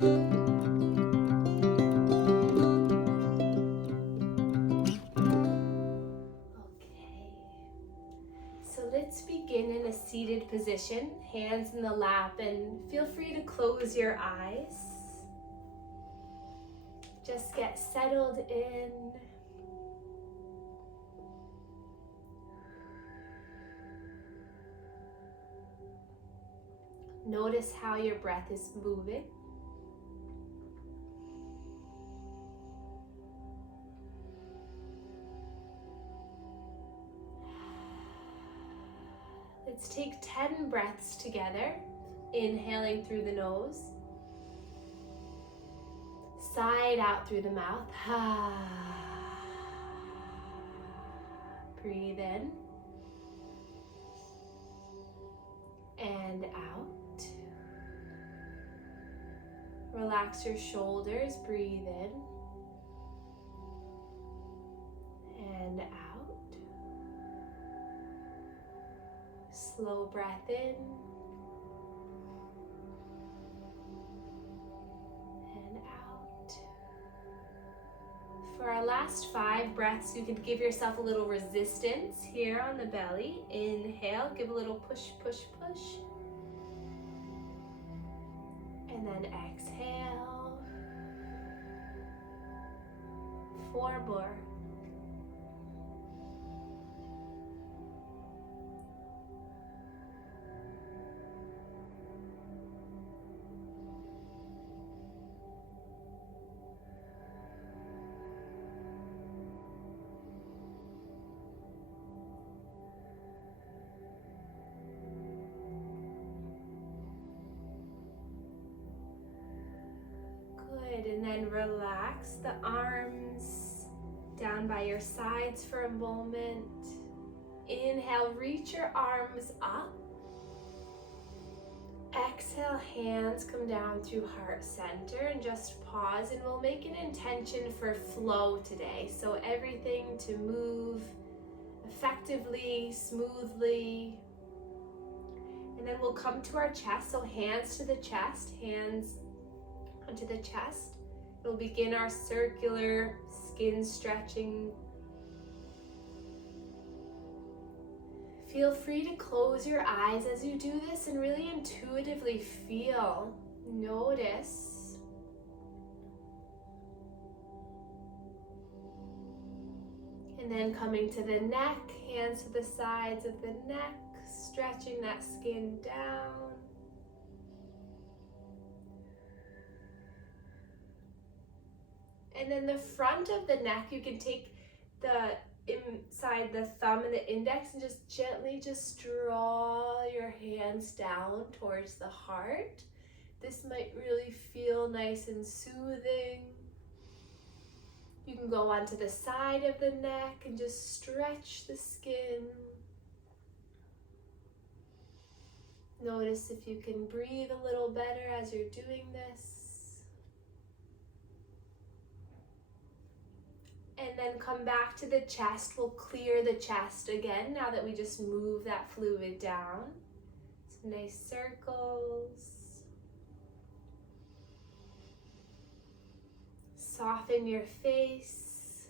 So let's begin in a seated position, hands in the lap, and feel free to close your eyes. Just get settled in. Notice how your breath is moving. Let's take 10 breaths together, inhaling through the nose, side out through the mouth. Breathe in and out. Relax your shoulders, breathe in and out. Slow breath in and out. For our last 5 breaths, you can give yourself a little resistance here on the belly. Inhale, give a little push, push, push. And then exhale. 4 more. And then relax the arms down by your sides for a moment. Inhale, reach your arms up. Exhale, hands come down through heart center, and just pause, and we'll make an intention for flow today. So everything to move effectively, smoothly. And then we'll come to our chest, so hands to the chest, hands onto the chest. We'll begin our circular skin stretching. Feel free to close your eyes as you do this and really intuitively feel, notice. And then coming to the neck, hands to the sides of the neck, stretching that skin down. And then the front of the neck, you can take the inside the thumb and the index and just gently just draw your hands down towards the heart. This might really feel nice and soothing. You can go onto the side of the neck and just stretch the skin. Notice if you can breathe a little better as you're doing this. And then come back to the chest. We'll clear the chest again now that we just move that fluid down. Some nice circles. Soften your face.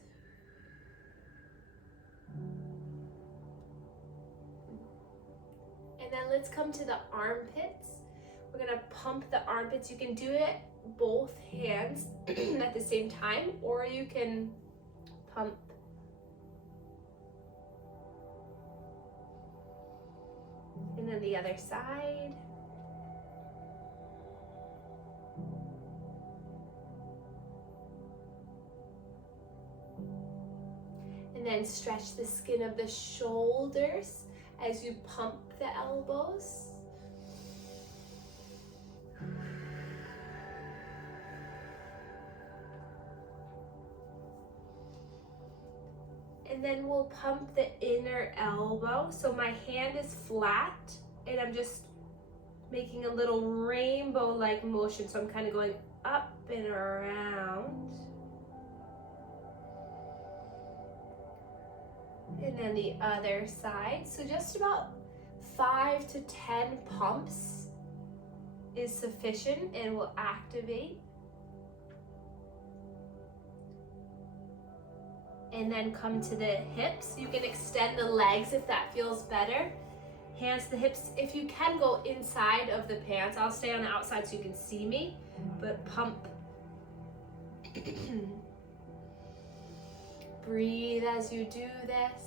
And then let's come to the armpits. We're gonna pump the armpits. You can do it both hands at the same time, or you can pump. And then the other side. And then stretch the skin of the shoulders as you pump the elbows. And then we'll pump the inner elbow. So my hand is flat and I'm just making a little rainbow-like motion. So I'm kind of going up and around. And then the other side. So just about 5 to 10 pumps is sufficient and will activate. And then come to the hips. You can extend the legs if that feels better. Hands to the hips. If you can, go inside of the pants. I'll stay on the outside so you can see me, but pump. Breathe as you do this.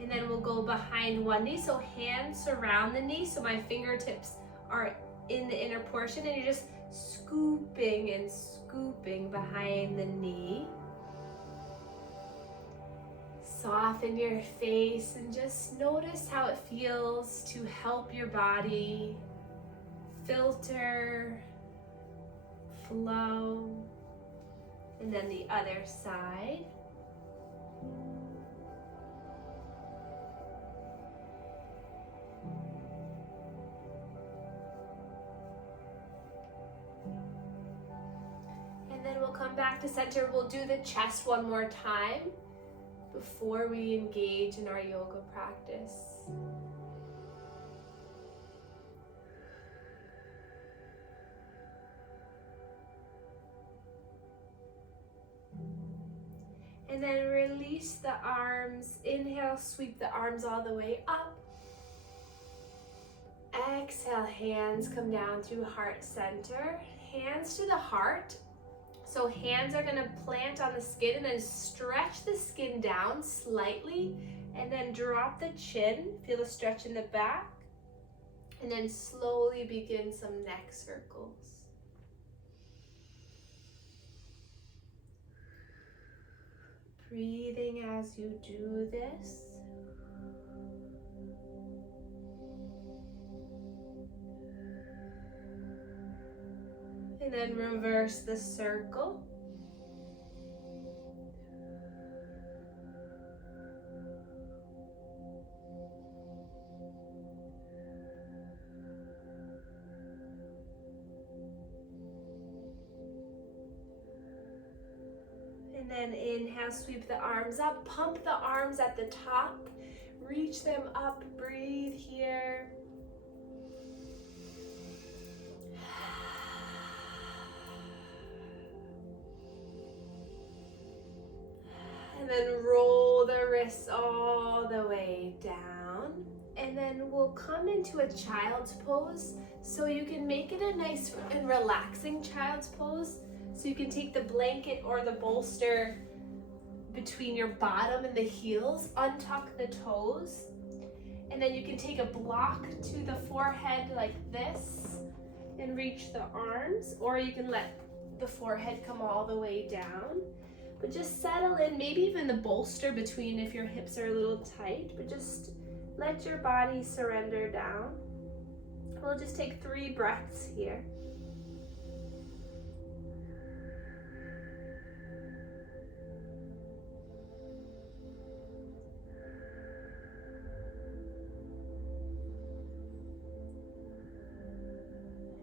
And then we'll go behind one knee. So hands surround the knee. So my fingertips are in the inner portion, and you're just scooping and scooping behind the knee. Soften your face and just notice how it feels to help your body filter, flow. And then the other side. And then we'll come back to center. We'll do the chest one more time before we engage in our yoga practice. And then release the arms. Inhale, sweep the arms all the way up. Exhale, hands come down through heart center. Hands to the heart. So hands are gonna plant on the skin and then stretch the skin down slightly and then drop the chin. Feel the stretch in the back. And then slowly begin some neck circles. Breathing as you do this. And then reverse the circle. And then inhale, sweep the arms up, pump the arms at the top, reach them up, breathe here. And then roll the wrists all the way down. And then we'll come into a child's pose. So you can make it a nice and relaxing child's pose. So you can take the blanket or the bolster between your bottom and the heels, untuck the toes. And then you can take a block to the forehead like this and reach the arms, or you can let the forehead come all the way down. But just settle in, maybe even the bolster between if your hips are a little tight, but just let your body surrender down. We'll just take 3 breaths here.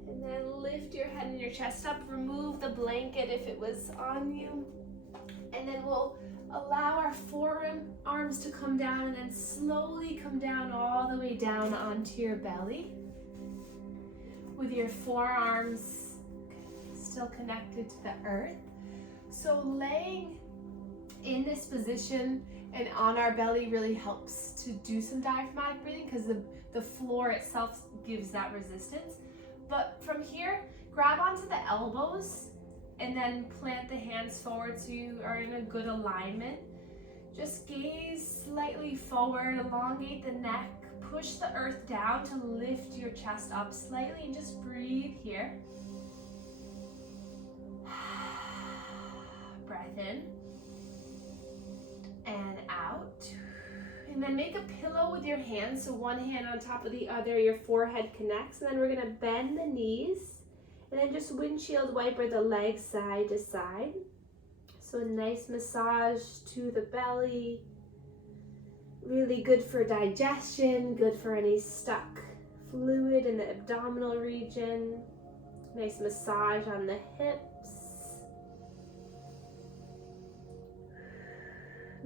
And then lift your head and your chest up, remove the blanket if it was on you. And then we'll allow our forearms to come down and then slowly come down all the way down onto your belly. With your forearms still connected to the earth. So laying in this position and on our belly really helps to do some diaphragmatic breathing because the floor itself gives that resistance. But from here, grab onto the elbows and then plant the hands forward so you are in a good alignment. Just gaze slightly forward, elongate the neck, push the earth down to lift your chest up slightly and just breathe here. Breath in and out. And then make a pillow with your hands, so one hand on top of the other, your forehead connects, and then we're gonna bend the knees. And then just windshield wiper the legs side to side. So a nice massage to the belly. Really good for digestion, good for any stuck fluid in the abdominal region. Nice massage on the hips.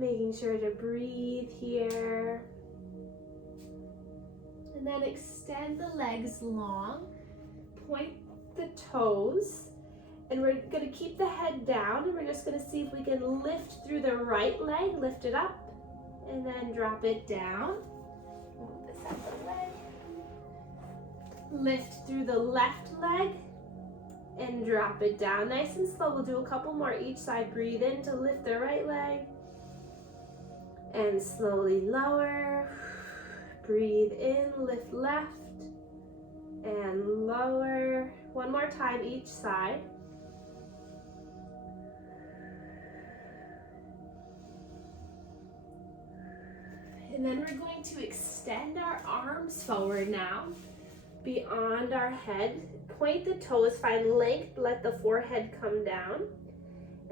Making sure to breathe here. And then extend the legs long. Point the toes. And we're going to keep the head down, and we're just going to see if we can lift through the right leg, lift it up, and then drop it down. Move this out of the way. Lift through the left leg, and drop it down. Nice and slow. We'll do a couple more each side. Breathe in to lift the right leg, and slowly lower. Breathe in, lift left, and lower. One more time each side. And then we're going to extend our arms forward now, beyond our head. Point the toes, find length, let the forehead come down.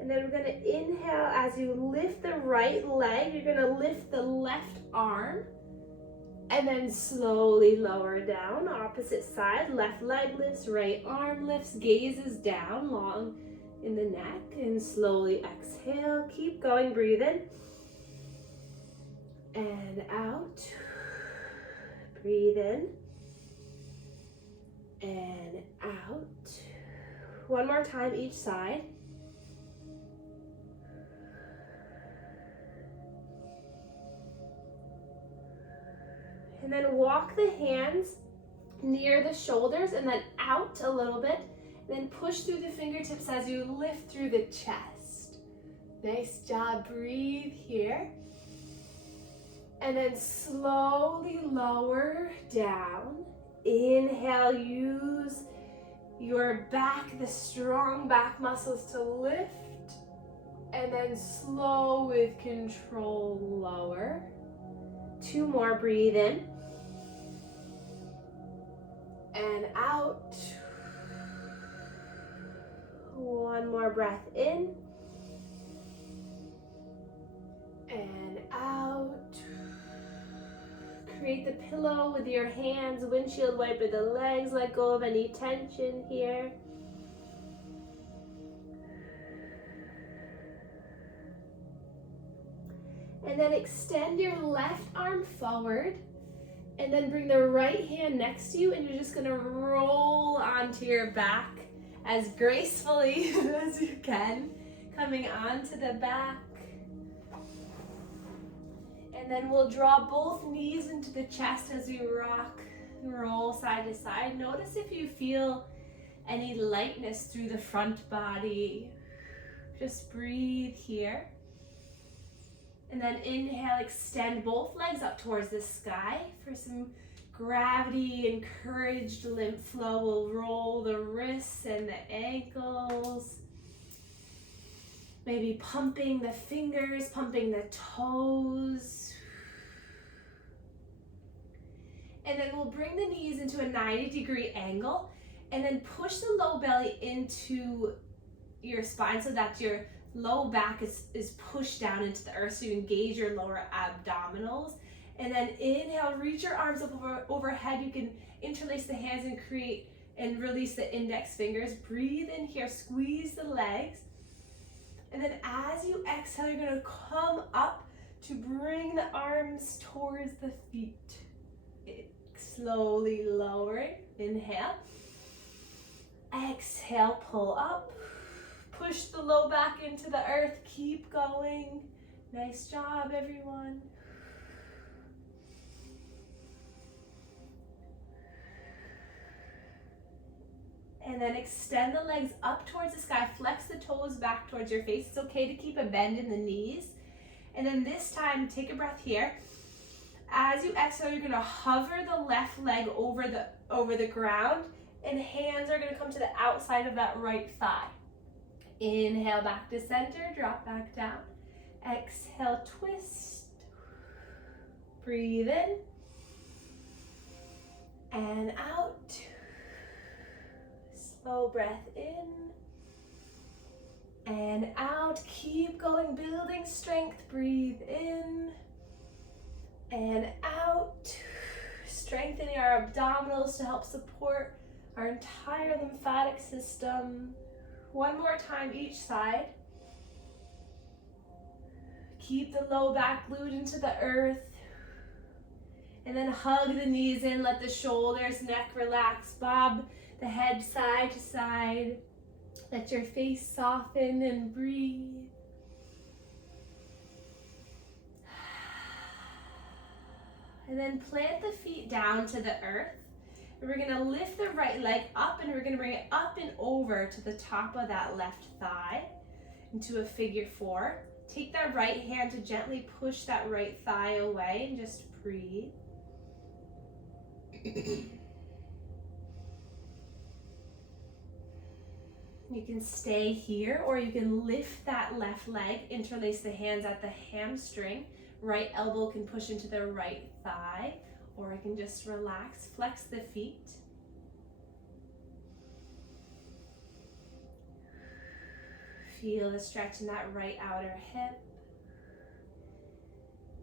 And then we're going to inhale as you lift the right leg. You're going to lift the left arm. And then slowly lower down, opposite side. Left leg lifts, right arm lifts, gazes down, long in the neck. And slowly exhale. Keep going, breathe in. And out. Breathe in. And out. One more time each side. And then walk the hands near the shoulders and then out a little bit. And then push through the fingertips as you lift through the chest. Nice job. Breathe here. And then slowly lower down. Inhale, use your back, the strong back muscles to lift. And then slow with control, lower. Two more, breathe in. And out. One more breath in. And out. Create the pillow with your hands, windshield wiper the legs, let go of any tension here. And then extend your left arm forward and then bring the right hand next to you, and you're just gonna roll onto your back as gracefully as you can, coming onto the back. And then we'll draw both knees into the chest as you rock and roll side to side. Notice if you feel any lightness through the front body. Just breathe here. And then inhale, extend both legs up towards the sky for some gravity encouraged lymph flow. We'll roll the wrists and the ankles. Maybe pumping the fingers, pumping the toes. And then we'll bring the knees into a 90-degree angle and then push the low belly into your spine so that your low back is pushed down into the earth, so you engage your lower abdominals. And then inhale, reach your arms up overhead. You can interlace the hands and create and release the index fingers. Breathe in here, squeeze the legs. And then as you exhale, you're going to come up to bring the arms towards the feet. Slowly lowering. Inhale. Exhale, pull up. Push the low back into the earth. Keep going. Nice job, everyone. And then extend the legs up towards the sky. Flex the toes back towards your face. It's okay to keep a bend in the knees. And then this time, take a breath here. As you exhale, you're going to hover the left leg over the ground, and hands are going to come to the outside of that right thigh. Inhale back to center, drop back down. Exhale, twist. Breathe in. And out. Slow breath in. And out. Keep going, building strength. Breathe in. And out. Strengthening our abdominals to help support our entire lymphatic system. One more time each side. keep the low back glued into the earth. And then hug the knees in, let the shoulders, neck relax. Bob the head side to side. Let your face soften and breathe. And then plant the feet down to the earth. And we're gonna lift the right leg up and we're gonna bring it up and over to the top of that left thigh into a figure four. Take that right hand to gently push that right thigh away and just breathe. You can stay here or you can lift that left leg, interlace the hands at the hamstring. Right elbow can push into the right thigh, or I can just relax, flex the feet. Feel the stretch in that right outer hip.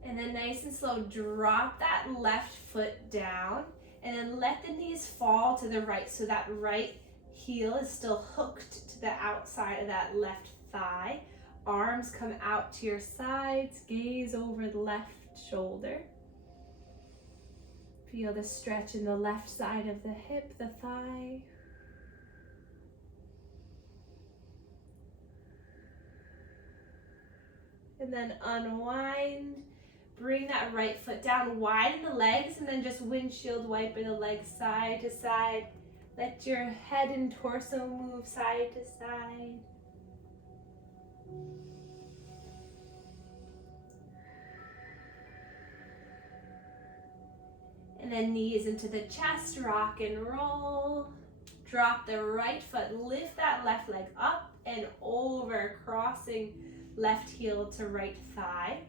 And then nice and slow, drop that left foot down and then let the knees fall to the right so that right heel is still hooked to the outside of that left thigh. Arms come out to your sides, gaze over the left shoulder. Feel the stretch in the left side of the hip, the thigh. And then unwind, bring that right foot down, widen the legs, and then just windshield wiper the legs side to side. Let your head and torso move side to side. And then knees into the chest, rock and roll. Drop the right foot, lift that left leg up and over, crossing left heel to right thigh.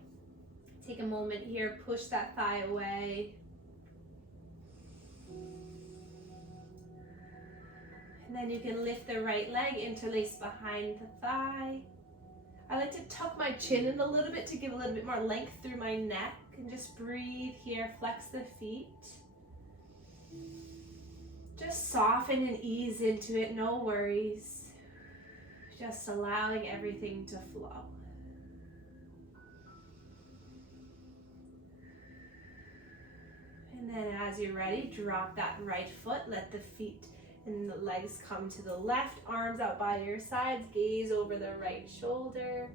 Take a moment here, push that thigh away. And then you can lift the right leg, interlace behind the thigh. I like to tuck my chin in a little bit to give a little bit more length through my neck. And just breathe here, flex the feet. Just soften and ease into it, no worries. Just allowing everything to flow. And then as you're ready, drop that right foot, let the feet and the legs come to the left, arms out by your sides, gaze over the right shoulder.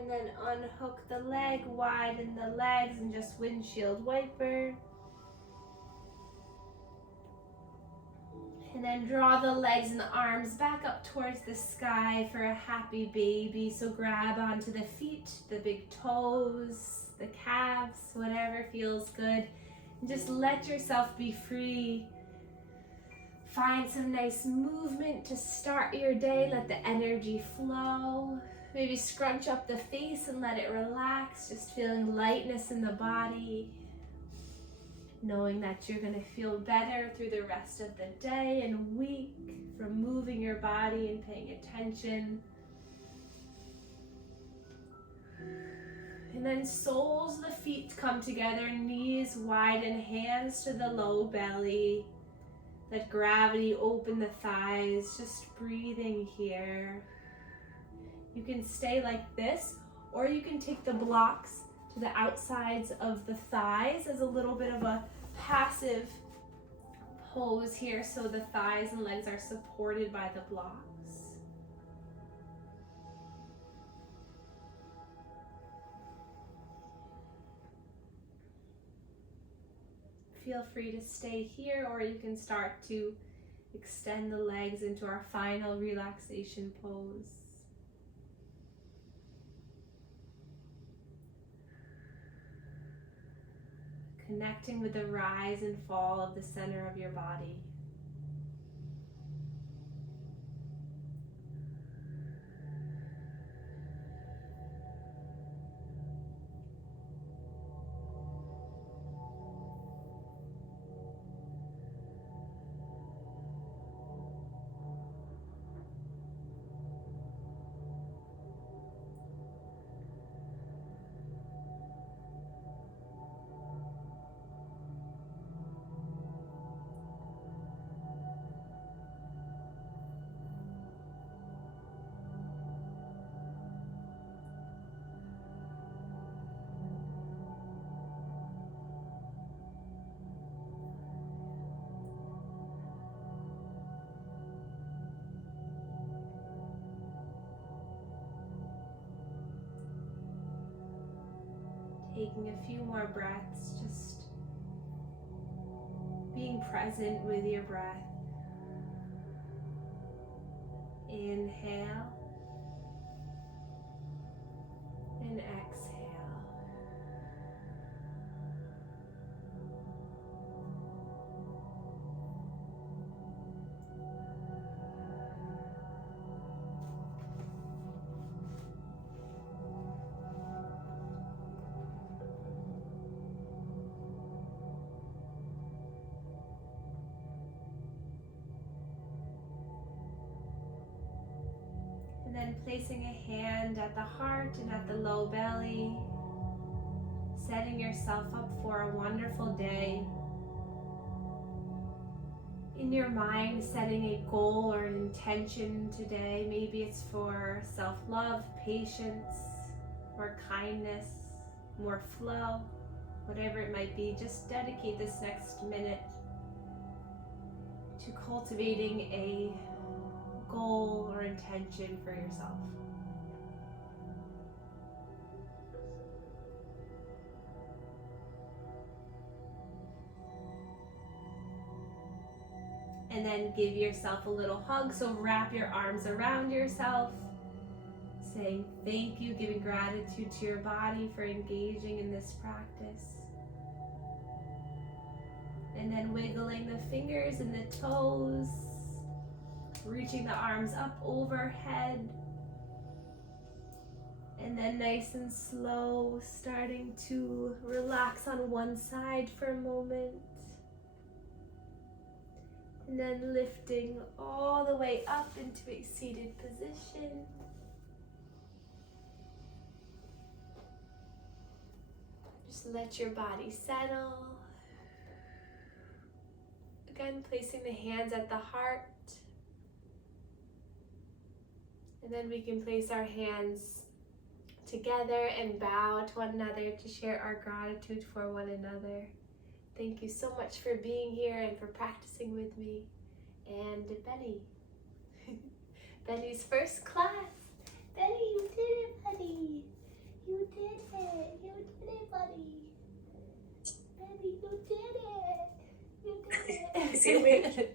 And then unhook the leg, widen the legs, and just windshield wiper. And then draw the legs and the arms back up towards the sky for a happy baby. So grab onto the feet, the big toes, the calves, whatever feels good. And just let yourself be free. Find some nice movement to start your day. Let the energy flow. Maybe scrunch up the face and let it relax, just feeling lightness in the body. Knowing that you're going to feel better through the rest of the day and week from moving your body and paying attention. And then soles of the feet come together, knees widen, hands to the low belly. Let gravity open the thighs, just breathing here. You can stay like this, or you can take the blocks to the outsides of the thighs as a little bit of a passive pose here, so the thighs and legs are supported by the blocks. Feel free to stay here, or you can start to extend the legs into our final relaxation pose. Connecting with the rise and fall of the center of your body. Taking a few more breaths, just being present with your breath. Inhale and exhale. And then placing a hand at the heart and at the low belly, setting yourself up for a wonderful day. In your mind, setting a goal or an intention today. Maybe it's for self-love, patience, more kindness, more flow, whatever it might be. Just dedicate this next minute to cultivating a goal or intention for yourself. And then give yourself a little hug. So wrap your arms around yourself, saying thank you, giving gratitude to your body for engaging in this practice. And then wiggling the fingers and the toes, reaching the arms up overhead. And then nice and slow, starting to relax on one side for a moment. And then lifting all the way up into a seated position. Just let your body settle. Again, placing the hands at the heart. And then we can place our hands together and bow to one another to share our gratitude for one another. Thank you so much for being here and for practicing with me. And Benny. Benny's first class. Benny, you did it, buddy. You did it. You did it, buddy. Benny, you did it. You did it. See you later.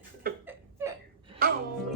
Oh,